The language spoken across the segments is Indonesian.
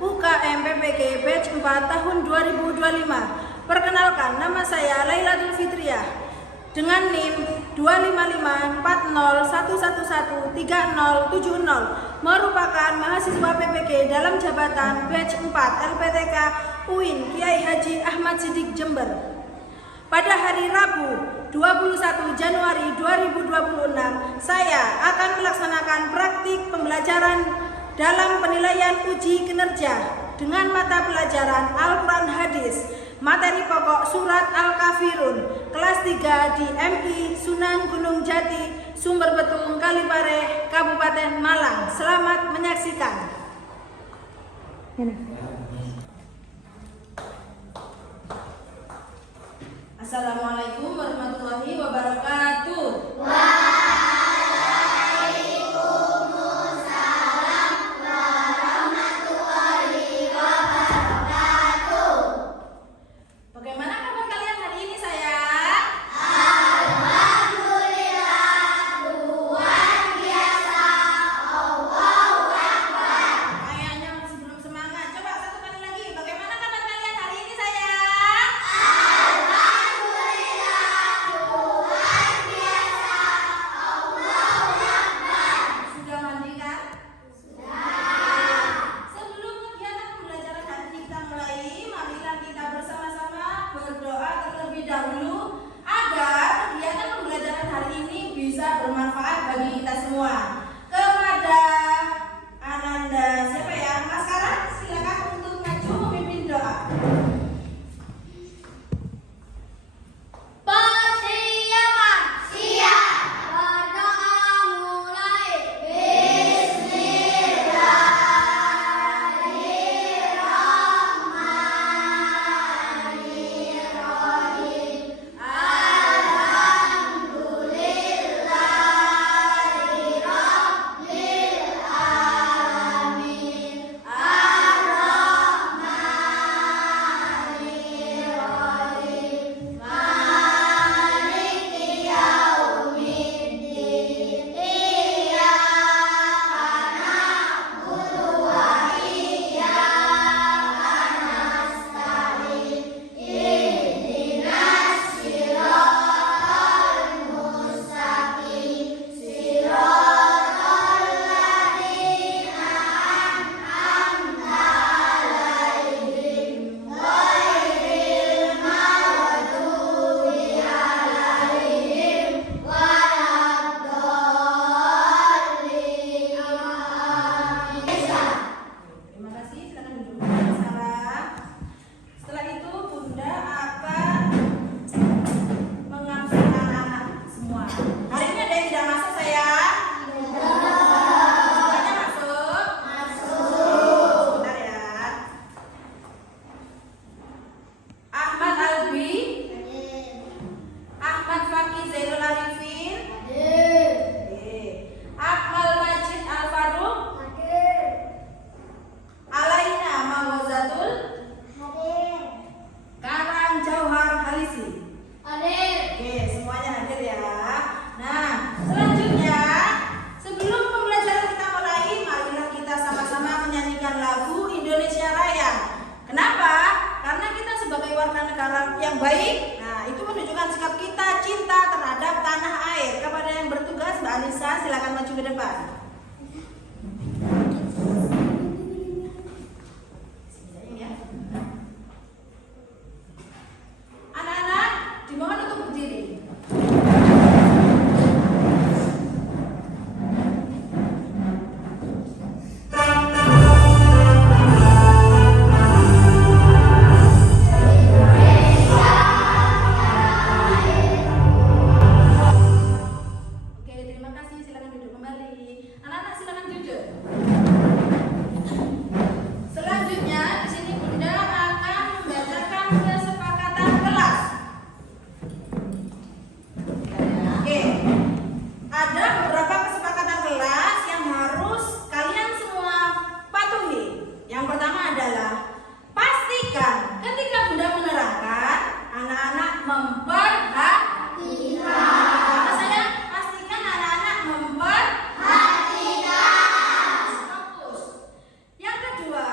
UKM PPG Batch 4 tahun 2025. Perkenalkan, nama saya Lailatul Fitriah dengan NIM 25540113070, merupakan mahasiswa PPG dalam jabatan Batch 4 LPTK UIN Kiai Haji Ahmad Siddiq Jember. Pada hari Rabu 21 Januari 2026, saya akan melaksanakan praktik pembelajaran dalam penilaian uji kinerja dengan mata pelajaran Al-Quran Hadis, materi pokok Surat Al-Kafirun, kelas 3 di MI Sunan Gunung Jati, Sumber Betung, Kalipare, Kabupaten Malang. Selamat menyaksikan. Assalamualaikum warahmatullahi wabarakatuh. Bagaimana kabar kalian hari ini, sayang? Alhamdulillah, luar biasa. Allahu Akbar. Kayaknya masih belum semangat. Coba satu kali lagi. Bagaimana kabar kalian hari ini, sayang? Alhamdulillah, luar biasa. Allahu Akbar. Sudah mandi kan? Sudah. Sebelum kegiatan pembelajaran hari ini kita mulai, marilah kita bersama-sama berdoa terlebih dahulu agar kegiatan pembelajaran hari ini bisa bermanfaat bagi kita semua. Kepada Ananda, siapa ya? Mas Kara, silakan untuk maju memimpin doa. Persiapan siap. Berdoa mulai. Bismillahirrahmanirrahim. Alhamdulillahi rabbil alamin. Ar-Rahmanirrahim. Maliki yaumiddin. Iyyaka na'budu wa iyyaka nasta'in. Ihdinas siratal mustaqim. Siratal ladzina an'amta 'alaihim ghairil maghdubi 'alaihim waladdallin. Terima kasih, silakan duduk bersama. Setelah itu Bunda akan mengabsen anak-anak semua. Hari ini ada yang tidak masuk, sayang? Semuanya masuk? Sebentar ya. Ahmad Albi, Ahmad Fakih Zainul Arifin, Akmal Majid Al Faruq, Alaina Mawazatul, Karang Jauhar Halisi. Oke, semuanya hadir ya. Nah, selanjutnya sebelum pembelajaran kita mulai, marilah kita sama-sama menyanyikan lagu Indonesia Raya. Kenapa? Karena kita sebagai warga negara yang baik, nah itu menunjukkan sikap kita cinta terhadap tanah air. Kepada yang bertugas, Mbak Anissa, silakan maju ke depan. Ya. Anak-anak dimohon untuk berdiri. Oke, terima kasih. Silakan duduk kembali. Anak-anak silakan duduk. Selanjutnya di sini Bunda akan membacakan kesepakatan kelas. Oke, ada beberapa kesepakatan kelas yang harus kalian semua patuhi. Yang pertama adalah pastikan ketika Bunda menerangkan, anak-anak memperhatikan. Kata saya, pastikan anak-anak memperhatikan. Fokus. Yang kedua,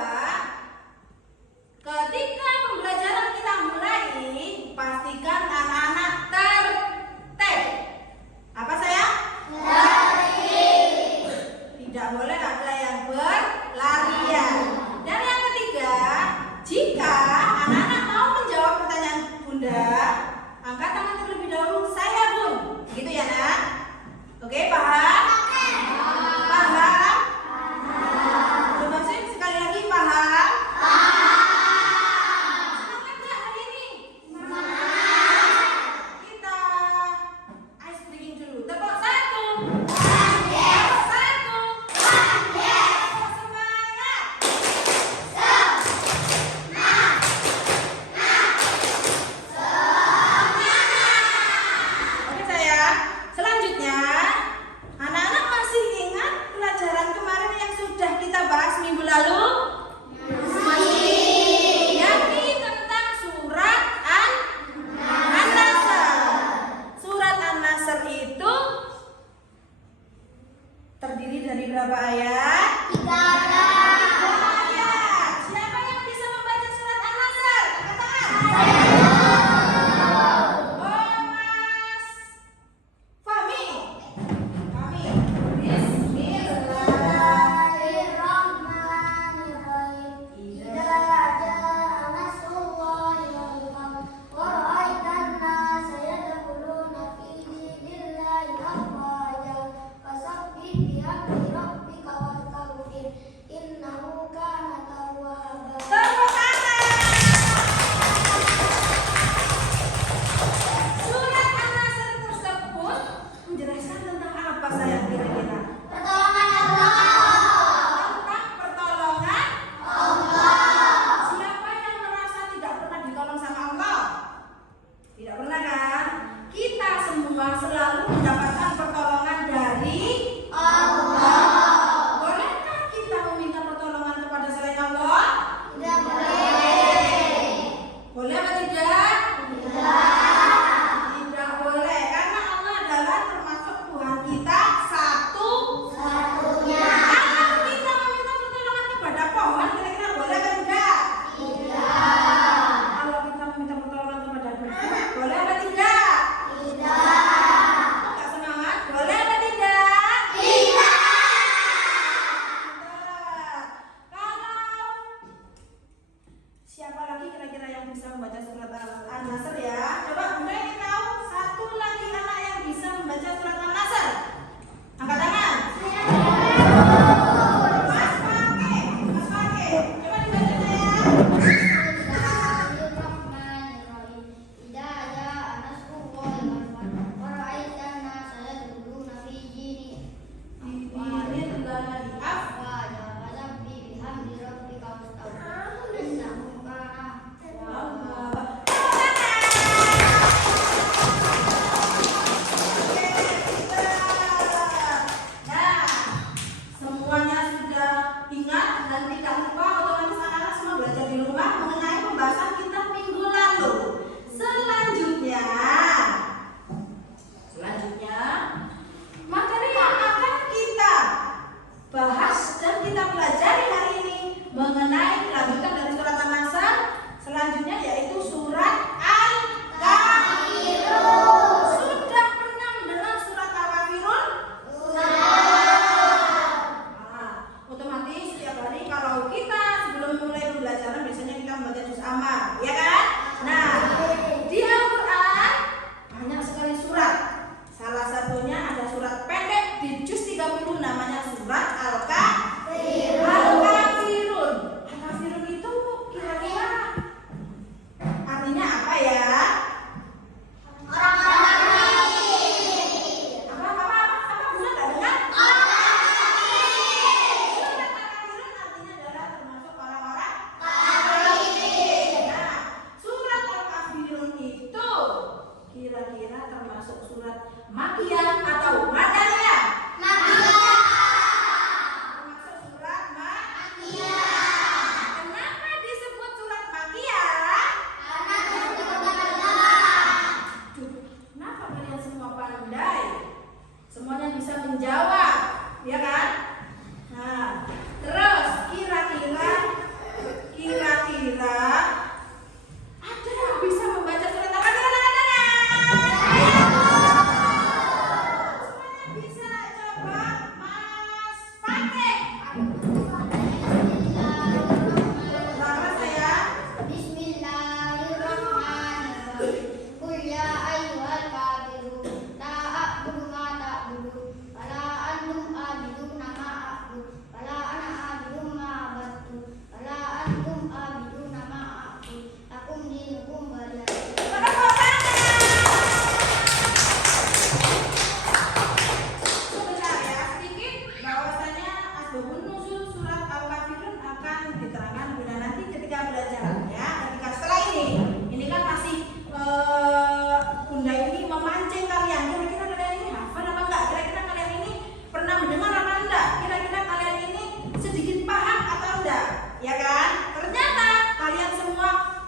kan? Ternyata kalian semua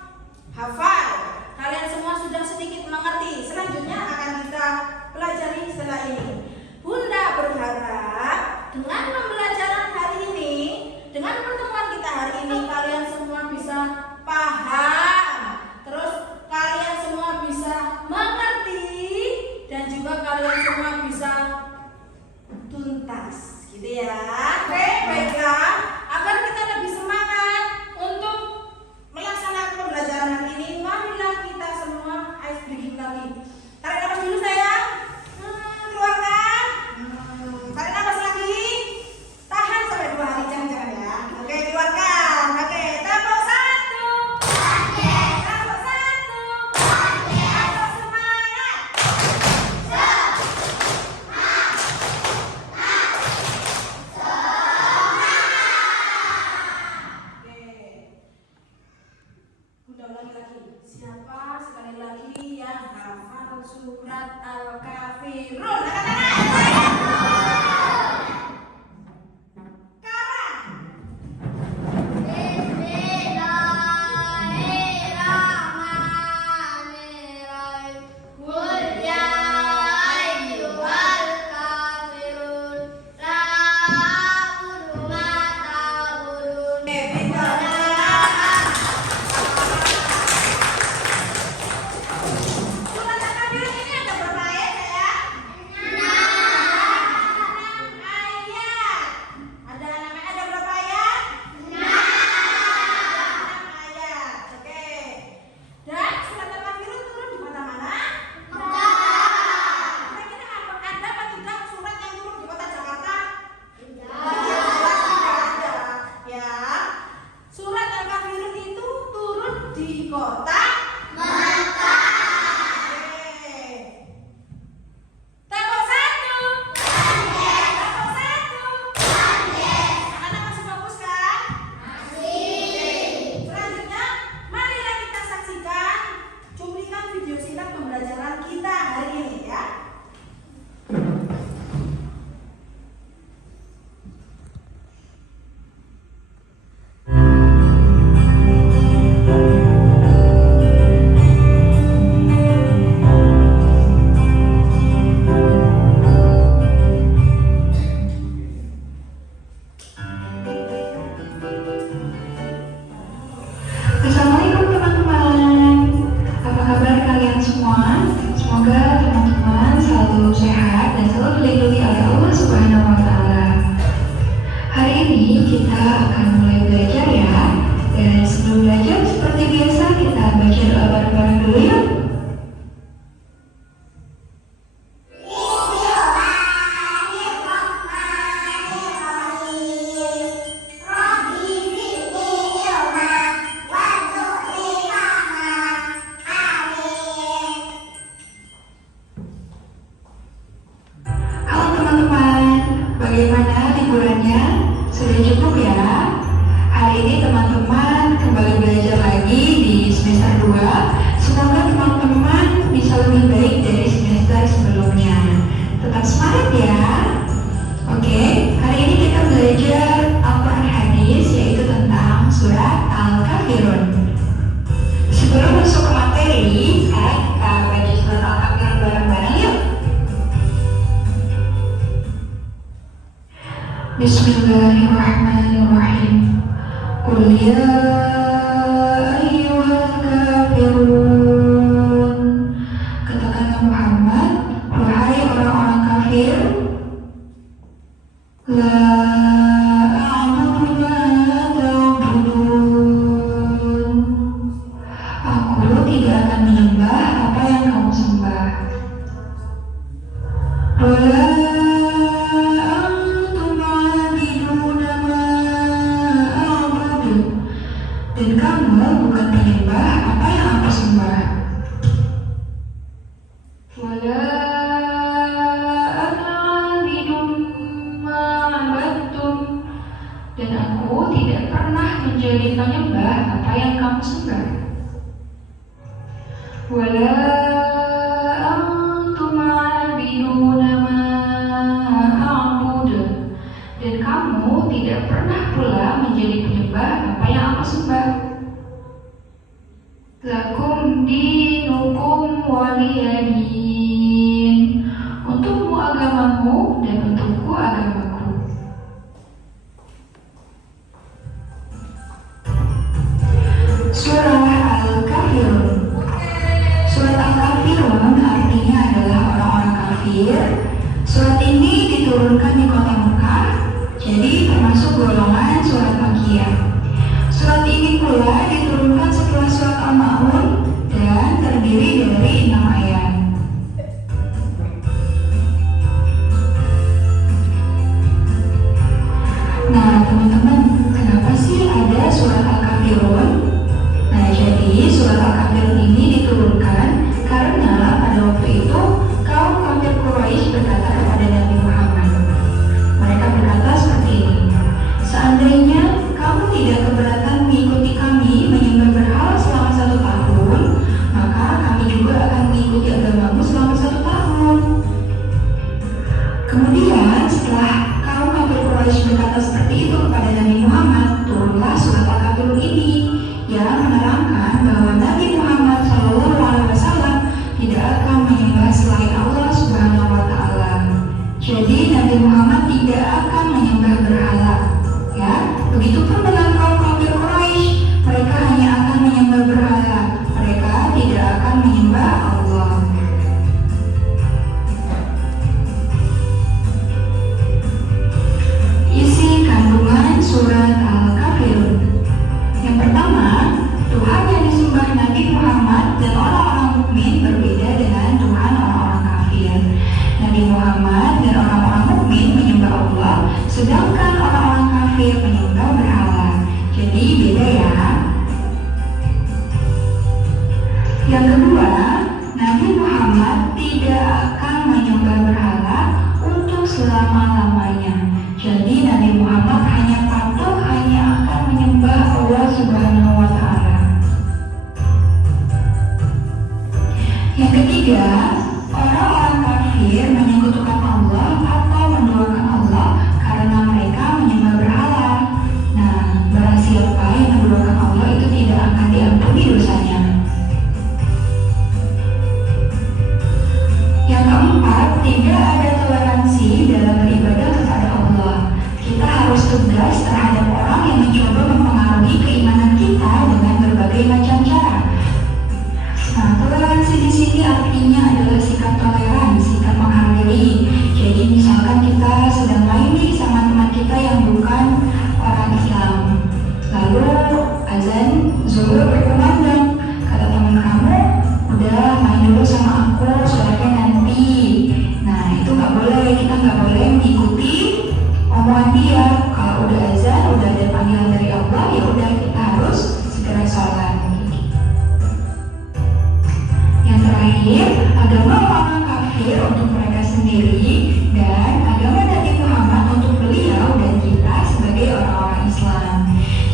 hafal, kalian semua sudah sedikit mengerti. Selanjutnya akan kita pelajari setelah ini. Bunda berharap dengan pembelajaran hari ini, dengan pertemuan kita hari ini, kalian semua bisa paham, terus kalian semua bisa mengerti, dan juga kalian semua bisa tuntas, gitu ya. Oke, baiklah. Agar kita lebih semangat untuk melaksanakan pembelajaran hari ini, marilah kita semua ice breaking lagi. Tarik nafas dulu sayang. Keluarkan. Tarik nafas lagi. Tahan sampai 2 hari, jangan-jangan ya. Oke, keluarkan. Oke, tepuk 1. Tepuk 1. Tepuk semangat. Udah ulangi lagi. Siapa sekali lagi yang hafal surat Al-Kafirun? Angkat tangan. Sekarang. Bismillahirrahmanirrahim. Qul ya ayyuhal kafirun la a'budu ma ta'budun. Surat Al-Kafirun ini ada berapa ayat ya? 6 ayat. Ada berapa ayat? 6 ayat. Oke. Dan surat Al-Kafirun turun di kota mana? Kira-kira ada apa tidak surat yang turun di kota Jakarta? Tidak ada. Ya. Surat Al-Kafirun itu turun di kota Mekah. Oke. Tepuk 1. Tepuk 1. Anak-anak masih fokus kan? Masih. Selanjutnya, marilah kita saksikan cuplikan video singkat pembelajaran kita hari ini ya. Assalamualaikum teman-teman. Apa kabar kalian semua? Semoga teman-teman selalu sehat dan selalu dilindungi oleh Allah Subhanahu wa taala. Hari ini kita akan mulai belajar ya. Dan sebelum belajar seperti biasa kita baca doa bareng-bareng dulu ya. Halo teman-teman, bagaimana liburannya? Sudah cukup ya? Hari ini teman-teman kembali belajar lagi di semester 2. Semoga teman-teman bisa lebih baik dari semester sebelumnya. Tetap semangat ya. Oke, hari ini kita belajar Al-Quran hadis, yaitu tentang surat Al-Kafirun. Sebelum masuk ke materi, sekarang kita baca surat Al-Kafirun bareng-bareng yuk. Bismillahirrahmanirrahim. Qul ya ayyuhal kafirun. Katakanlah Muhammad, wahai orang-orang kafir, la a'budu ma ta'budun. Aku tidak akan menyembah apa yang kamu sembah. Wala antum 'abiduna ma a'budu. Dan kamu bukan penyembah apa yang aku sembah. Wala ana 'abidun ma 'abadtum. Dan aku tidak pernah menjadi penyembah apa yang kamu sembah. Wala antum 'abiduna ma a'budu. Dan kamu tidak pernah pula menjadi penyembah apa yang aku Surah Al-Kafirun. Surat Al-Kafirun artinya adalah orang-orang kafir. Surat ini diturunkan di kota Mekah, jadi termasuk golongan surat Makkiyah. Surat ini pula diturunkan setelah surat Al-Ma'un dan terdiri dari 6 ayat. Nah, teman-teman, kenapa sih ada surat Al-Kafirun? Nah, jadi surat Al-Kafirun ini diturunkan karena pada waktu itu kaum kafir Quraisy berkata kepada Nabi Muhammad. Mereka berkata seperti ini, seandainya kamu tidak keberatan mengikuti kami menyembah berhala selama 1 tahun, maka kami juga akan mengikuti agamamu selama 1 tahun. Kemudian setelah kaum kafir Quraisy berkata seperti itu kepada Nabi Muhammad, turunlah surat Al-Kafirun ini yang menerangkan bahwa Nabi Muhammad SAW tidak akan menyembah selain Allah Subhanahu wa Ta'ala. Jadi Nabi Muhammad tidak akan menyembah berhala. Ya, begitupun dengan kaum kafir Quraisy, mereka hanya akan menyembah berhala. Mereka tidak akan menyembah Allah. Isi kandungan surat Al-Kafirun. Yang pertama, Tuhan yang disembah Nabi Muhammad dan orang-orang mukmin berbeda dengan Tuhan orang-orang kafir. Nabi Muhammad dan orang-orang mukmin menyembah Allah, sedangkan orang-orang kafir menyembah berhala. Jadi beda ya. Yang kedua, Nabi Muhammad tidak akan menyembah berhala untuk selama-lamanya. Jadi Nabi Muhammad hanya akan menyembah Allah Subhanahu wa Ta'ala. Yang ketiga, orang-orang kafir menyekutukan Allah atau menduakan Allah karena mereka menyembah berhala. Nah, barang siapa yang menduakan Allah itu tidak akan diampuni dosanya. Yang keempat, tidak ada toleransi dalam beribadah kepada Allah. Kita harus tegas terhadap orang yang mencoba mempengaruhi keimanan kita dengan berbagai macam cara. Nah, toleransi di sini artinya adalah sikap toleran, sikap menghargai. Jadi misalkan kita sedang main nih sama teman kita yang bukan orang Islam, lalu azan zuhur berkumandang, kata teman kamu, udah main dulu sama aku, sholatnya nanti. Nah, itu nggak boleh, kita nggak boleh mengikuti omongan dia. Kalau udah azan, udah ada panggilan dari Allah, ya udah kita harus segera sholat. Yang terakhir, agama orang kafir untuk mereka sendiri dan agama Nabi Muhammad untuk beliau dan kita sebagai orang-orang Islam.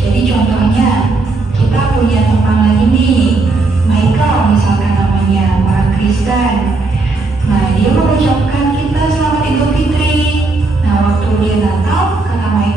Jadi contohnya, kita punya teman lagi nih, Michael misalkan namanya, orang Kristen. Nah, dia mengucapkan kita selamat Idul Fitri. Nah, waktu dia Natal, kata Michael,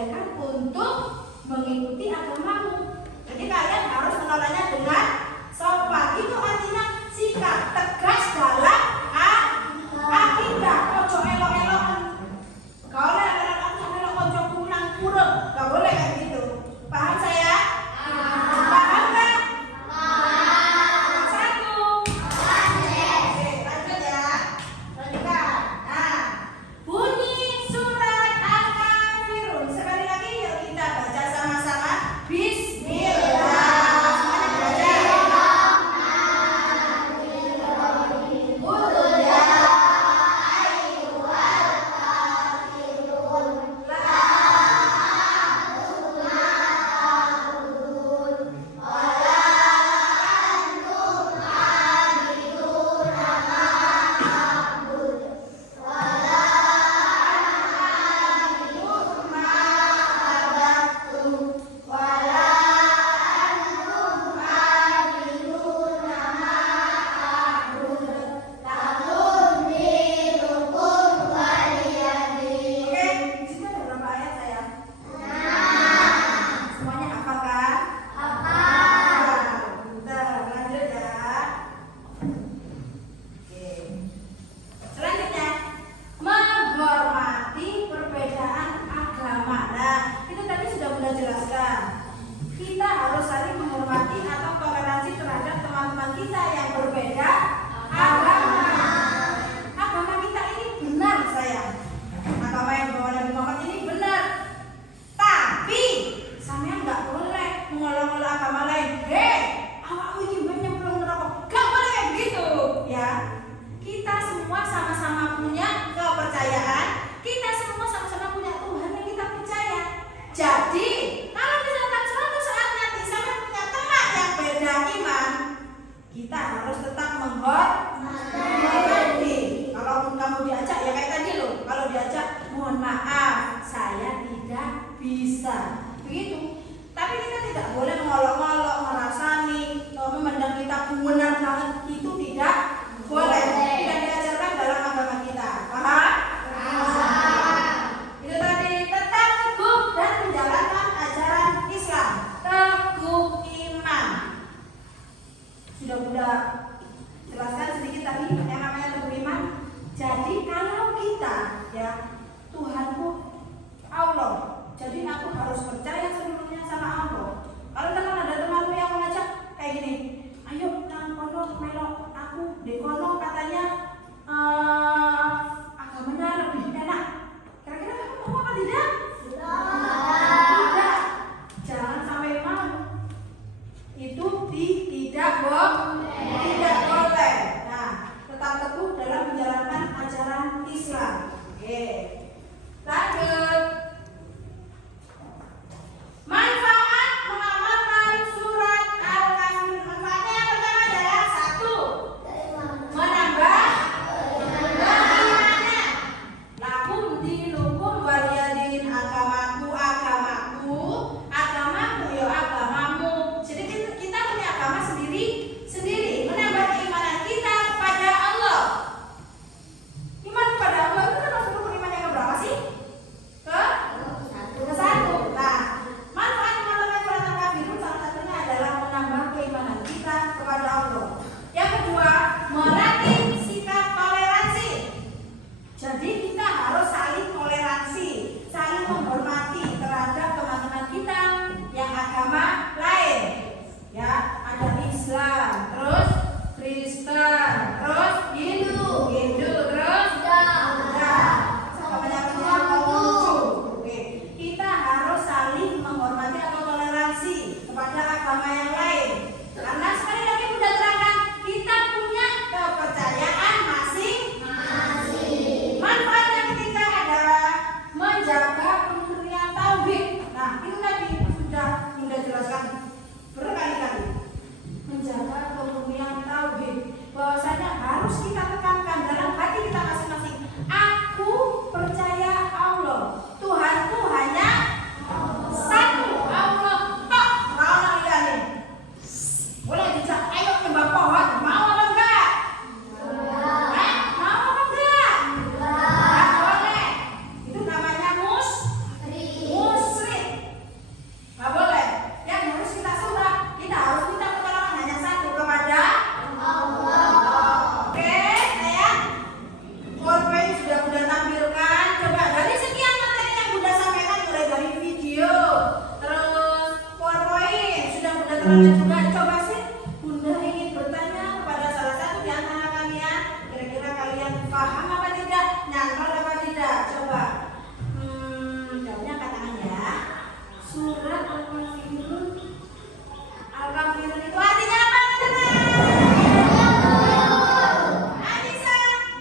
diperbolehkan untuk mengikuti agamamu. Jadi kalian harus menolaknya dengan sopan. Itu artinya sikap tegas dalam akidah. Ojo elok-elokan. Kalau elok-elok ojo pulang kurang, gak boleh kayak gitu. Paham saya? Paham nggak? Satu. Oke, lanjut ya. Lanjutkan. Nah, bunyi surat Al-Kafirun. Sekali lagi yuk kita baca sama-sama. Bismillah. selanjutnya juga coba sih Bunda ingin bertanya kepada salah satu di antara kalian, kira-kira kalian paham apa tidak, nyantol apa tidak, coba jawabnya angkat tangan ya. Surat Al-Kafirun itu artinya apa? Anissa,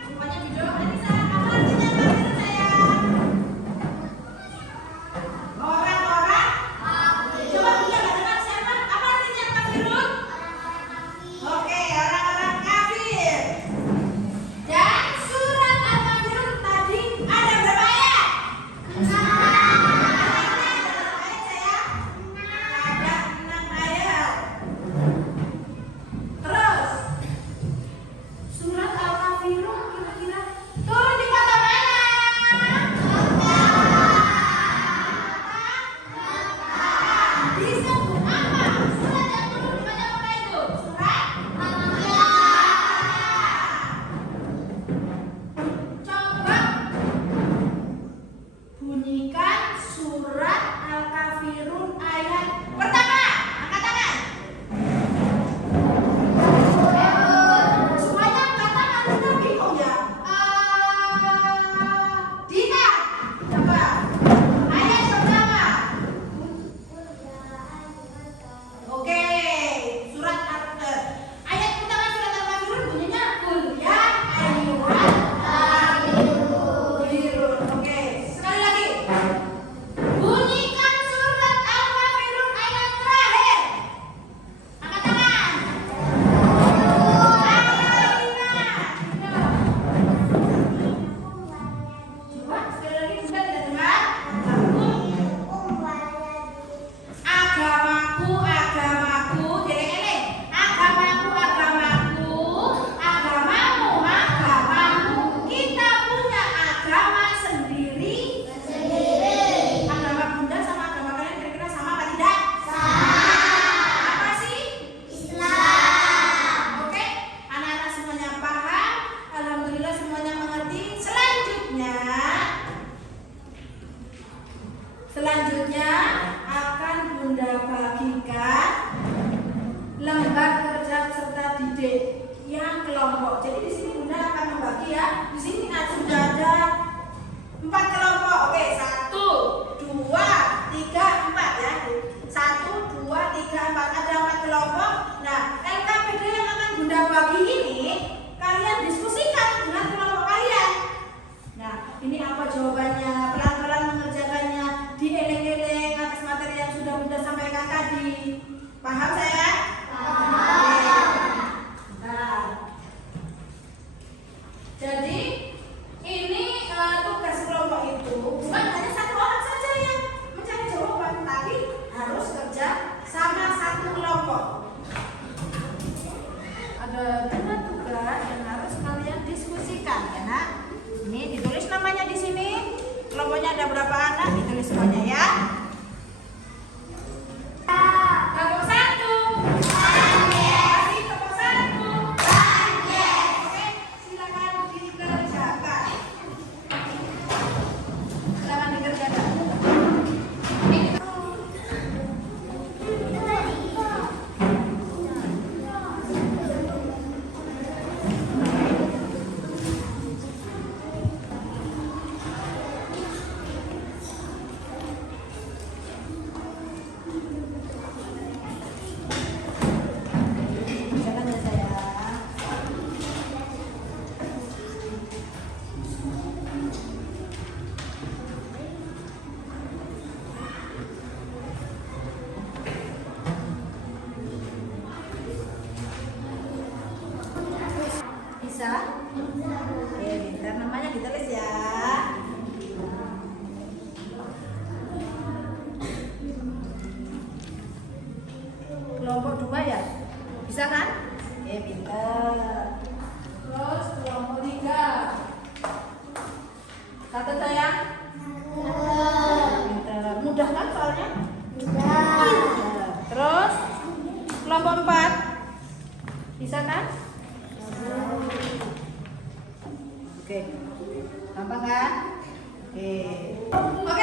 semuanya video Anissa, apa artinya kafirun sayang? Orang-orang coba Bunda nggak dengar siapa? Apa artinya kafirun? Oke, orang-orang kafir. Dan surat Al-Kafirun tadi ada berapa ayat? Ada berapa ayat sayang? Ada 6 ayat. Terus surat Al-Kafirun kira-kira turun di kota mana? Disebut apa? Surat yang turun di mana kota itu? Surat Coba bunyikan surat Al-Kafirun ayat pertama. Angkat tangan. Semuanya angkat tangan, Bunda bingung ya. Dina, coba ayat pertama. Oke, ayat pertama surat Al-Kafirun bunyinya Qul ya ayyuhal kafirun. Oke, sekali lagi. Bunyikan surat Al-Kafirun ayat terakhir. Angkat tangan. Coba sekali lagi Bunda tidak dengar. Agamaku, agamaku, geleng-geleng. Agamaku, agamaku, agamamu, agamamu. Kita punya agama sendiri. Agama Bunda sama agama kalian kira-kira sama apa tidak? Apa sih? Oke, anak-anak semuanya paham. Alhamdulillah semuanya mengerti. Selanjutnya akan Bunda bagikan lembar kerja peserta didik yang kelompok. Jadi di sini Bunda akan membagi ya. Di sini sudah ada 4 kelompok. Oke, 1, 2, 3, 4 ya. 1, 2, 3, 4 ada 4 kelompok. Nah, LKPD yang akan Bunda bagi ini kalian diskusikan dengan kelompok kalian. Nah, ini apa jawabannya? Pelan-pelan mengerjakannya, dieleng-eleng atas materi yang sudah Bunda sampaikan tadi. Paham saya? Paham. Nah, jadi ini tugas kelompok itu bukan hanya satu orang saja yang mencari jawaban, tapi harus kerja sama satu kelompok. Ada 2 tugas yang harus kalian diskusikan ya nak. Ini ditulis namanya di sini. Kelompoknya ada berapa anak? Ditulis semuanya ya. Kelompok 1. Masih kelompok 1. Oke, silakan dikerjakan. Silakan dikerjakan. Ini kita kerjakan ya sayang. Bisa? Oke, bentar namanya ditulis ya. Kelompok 2 ya? Bisa kan? Oke, pintar. Terus kelompok 3. Satu sayang? Pintar. Mudah kan soalnya? Mudah. Terus kelompok 4. Bisa kan? Oke. Gampang kan? Oke. Oke.